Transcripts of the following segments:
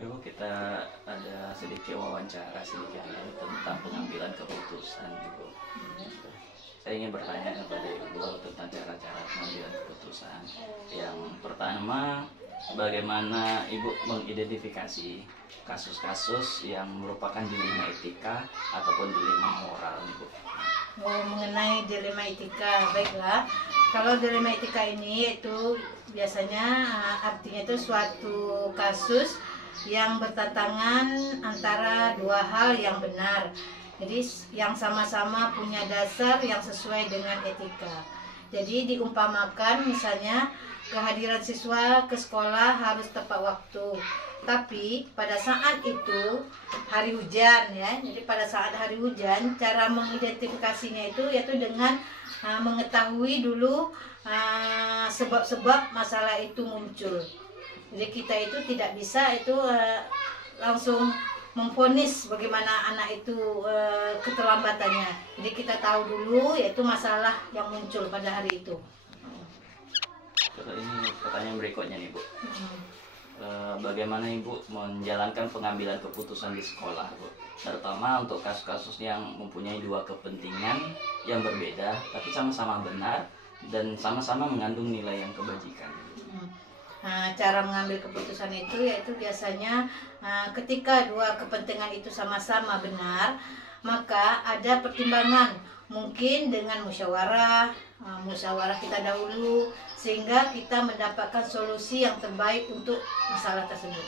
Ibu, kita ada sedikit wawancara sedikit ini tentang pengambilan keputusan, Ibu. Saya ingin bertanya kepada Ibu tentang cara-cara pengambilan keputusan. Yang pertama, bagaimana Ibu mengidentifikasi kasus-kasus yang merupakan dilema etika ataupun dilema moral, Ibu? Oh, mengenai dilema etika, baiklah. Kalau dilema etika ini itu biasanya artinya itu suatu kasus yang bertentangan antara dua hal yang benar. Jadi yang sama-sama punya dasar yang sesuai dengan etika. Jadi diumpamakan misalnya kehadiran siswa ke sekolah harus tepat waktu. Tapi pada saat itu hari hujan ya. Jadi pada saat hari hujan cara mengidentifikasinya itu yaitu dengan mengetahui dulu sebab-sebab masalah itu muncul. Jadi kita itu tidak bisa itu langsung memvonis bagaimana anak itu keterlambatannya. Jadi kita tahu dulu yaitu masalah yang muncul pada hari itu. Ini pertanyaan berikutnya nih, Bu. Bagaimana Ibu menjalankan pengambilan keputusan di sekolah, Bu? Terutama untuk kasus-kasus yang mempunyai dua kepentingan yang berbeda, tapi sama-sama benar dan sama-sama mengandung nilai yang kebajikan. Cara mengambil keputusan itu yaitu biasanya ketika dua kepentingan itu sama-sama benar, maka ada pertimbangan mungkin dengan musyawarah kita dahulu sehingga kita mendapatkan solusi yang terbaik untuk masalah tersebut.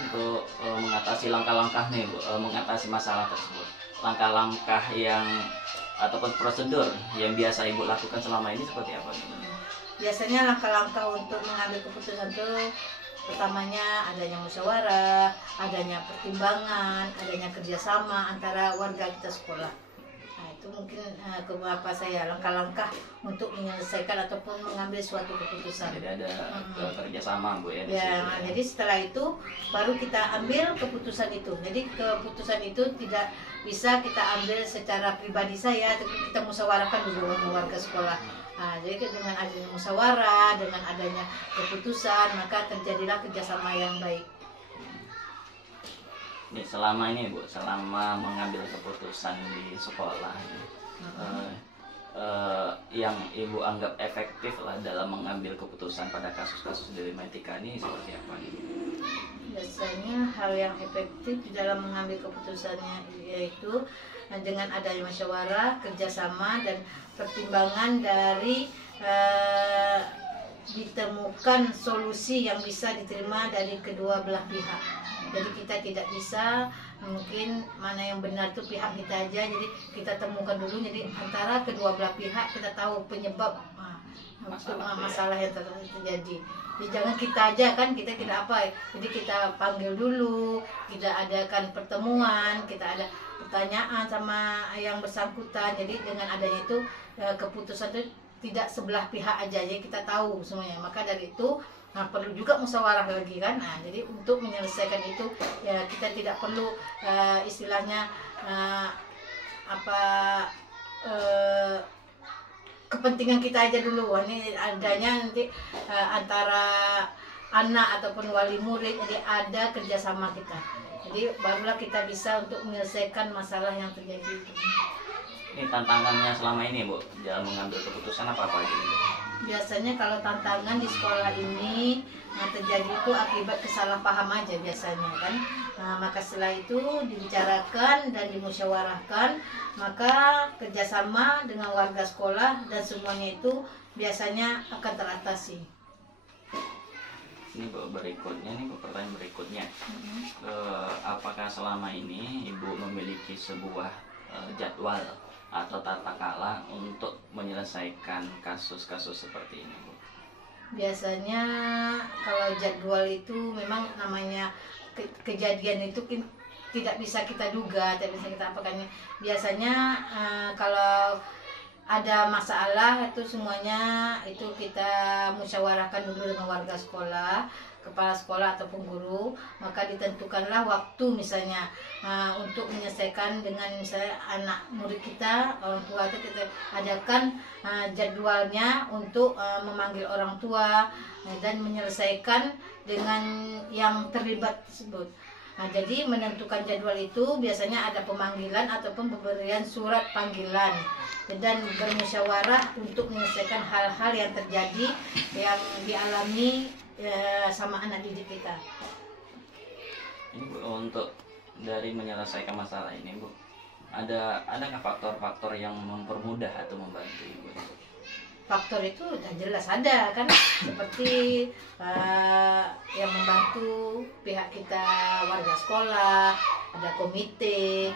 Untuk mengatasi langkah-langkah nih, Bu, mengatasi masalah tersebut, langkah-langkah yang ataupun prosedur yang biasa Ibu lakukan selama ini seperti apa? Biasanya langkah-langkah untuk mengambil keputusan itu pertamanya adanya musyawarah, adanya pertimbangan, adanya kerjasama antara warga kita sekolah. Nah, itu mungkin langkah-langkah untuk menyelesaikan ataupun mengambil suatu keputusan. Jadi ada kerjasama, Bu, ya? Jadi setelah itu baru kita ambil keputusan itu. Jadi keputusan itu tidak bisa kita ambil secara pribadi saya, tapi kita musyawarahkan dulu dengan warga sekolah. Jadi dengan adanya musyawarah, dengan adanya keputusan, maka terjadilah kerjasama yang baik. Nih, selama ini, Bu, selama mengambil keputusan di sekolah, yang Ibu anggap efektif lah dalam mengambil keputusan pada kasus-kasus dilema etika ini seperti apa? Biasanya hal yang efektif di dalam mengambil keputusannya yaitu dengan adanya musyawarah, kerjasama dan pertimbangan dari ditemukan solusi yang bisa diterima dari kedua belah pihak. Jadi kita tidak bisa mungkin mana yang benar itu pihak kita aja, jadi kita temukan dulu. Jadi antara kedua belah pihak kita tahu penyebab masalah yang terjadi. Jadi jangan kita aja kan, kita apa, jadi kita panggil dulu, kita adakan pertemuan, kita ada pertanyaan sama yang bersangkutan. Jadi dengan adanya itu keputusan itu tidak sebelah pihak aja, jadi kita tahu semuanya. Maka dari itu perlu juga musyawarah lagi kan. Jadi untuk menyelesaikan itu ya kita tidak perlu istilahnya kepentingan kita aja dulu. Ini adanya nanti antara anak ataupun wali murid, jadi ada kerjasama kita. Jadi barulah kita bisa untuk menyelesaikan masalah yang terjadi. Ini tantangannya selama ini, Bu, dalam mengambil keputusan apa aja? Biasanya kalau tantangan di sekolah ini terjadi itu akibat kesalahpaham aja biasanya kan. Maka setelah itu dibicarakan dan dimusyawarahkan, maka kerjasama dengan warga sekolah dan semuanya itu biasanya akan teratasi. Ini, Bu, berikutnya nih, Bu, pertanyaan berikutnya. Apakah selama ini Ibu memiliki sebuah jadwal atau tata cara untuk menyelesaikan kasus-kasus seperti ini, Bu? Biasanya kalau jadwal itu memang namanya kejadian itu tidak bisa kita duga, tidak bisa kita apakan. Biasanya kalau ada masalah itu semuanya itu kita musyawarahkan dulu dengan warga sekolah. kepala sekolah ataupun guru, maka ditentukanlah waktu misalnya untuk menyelesaikan dengan misalnya anak murid kita, orang tua itu kita adakan jadwalnya untuk memanggil orang tua dan menyelesaikan dengan yang terlibat tersebut. Jadi menentukan jadwal itu biasanya ada pemanggilan ataupun pemberian surat panggilan dan bermusyawarah untuk menyelesaikan hal-hal yang terjadi yang dialami sama anak didik kita. Ini Bu, untuk dari menyelesaikan masalah ini Bu, ada nggak faktor-faktor yang mempermudah atau membantu Ibu? Faktor itu udah jelas ada kan, seperti yang membantu pihak kita warga sekolah, ada komite,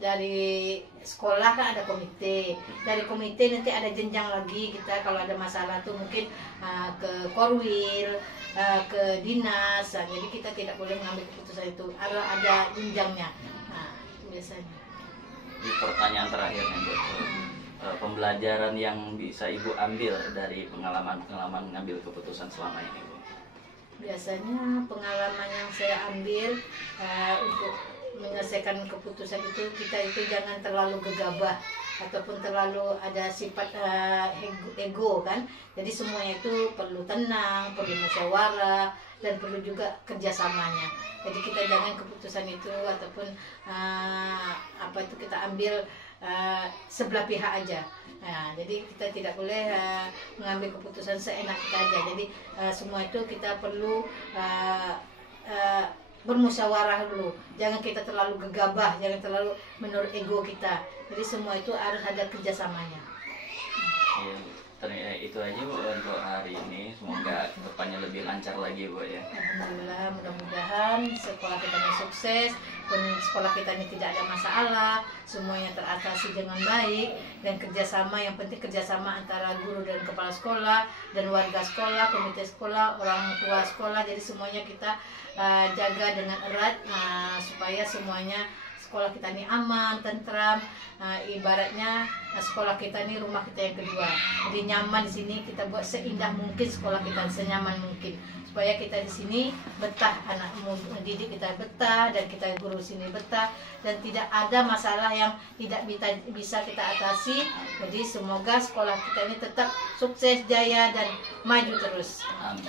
dari sekolah kan ada komite, dari komite nanti ada jenjang lagi kita kalau ada masalah tuh mungkin ke korwil, ke dinas, jadi kita tidak boleh mengambil keputusan itu, ada jenjangnya. Itu biasanya. Ini pertanyaan terakhir nih Bu. Pembelajaran yang bisa Ibu ambil dari pengalaman mengambil keputusan selama ini Bu? Biasanya pengalaman yang saya ambil untuk menyelesaikan keputusan itu, kita itu jangan terlalu gegabah ataupun terlalu ada sifat ego kan. Jadi semuanya itu perlu tenang, perlu musyawarah, dan perlu juga kerjasamanya. Jadi kita jangan keputusan itu ataupun kita ambil sebelah pihak aja. Jadi kita tidak boleh mengambil keputusan seenak kita aja. Jadi semua itu kita perlu bermusyawarah dulu. Jangan kita terlalu gegabah, jangan terlalu menurut ego kita. Jadi semua itu harus ada kerjasamanya. Iya, itu aja Bu untuk hari ini. Semoga kedepannya lebih lancar lagi Bu ya. Alhamdulillah, mudah-mudahan sekolah kita ini sukses, sekolah kita ini tidak ada masalah, semuanya teratasi dengan baik, dan kerjasama, yang penting kerjasama antara guru dan kepala sekolah, dan warga sekolah, komite sekolah, orang tua sekolah. Jadi semuanya kita jaga dengan erat supaya semuanya sekolah kita ini aman, tentram, ibaratnya sekolah kita ini rumah kita yang kedua. Jadi nyaman di sini, kita buat seindah mungkin sekolah kita, senyaman mungkin, supaya kita di sini betah, anak didik kita betah, dan kita guru sini betah, dan tidak ada masalah yang tidak bisa kita atasi. Jadi semoga sekolah kita ini tetap sukses, jaya, dan maju terus. Amin.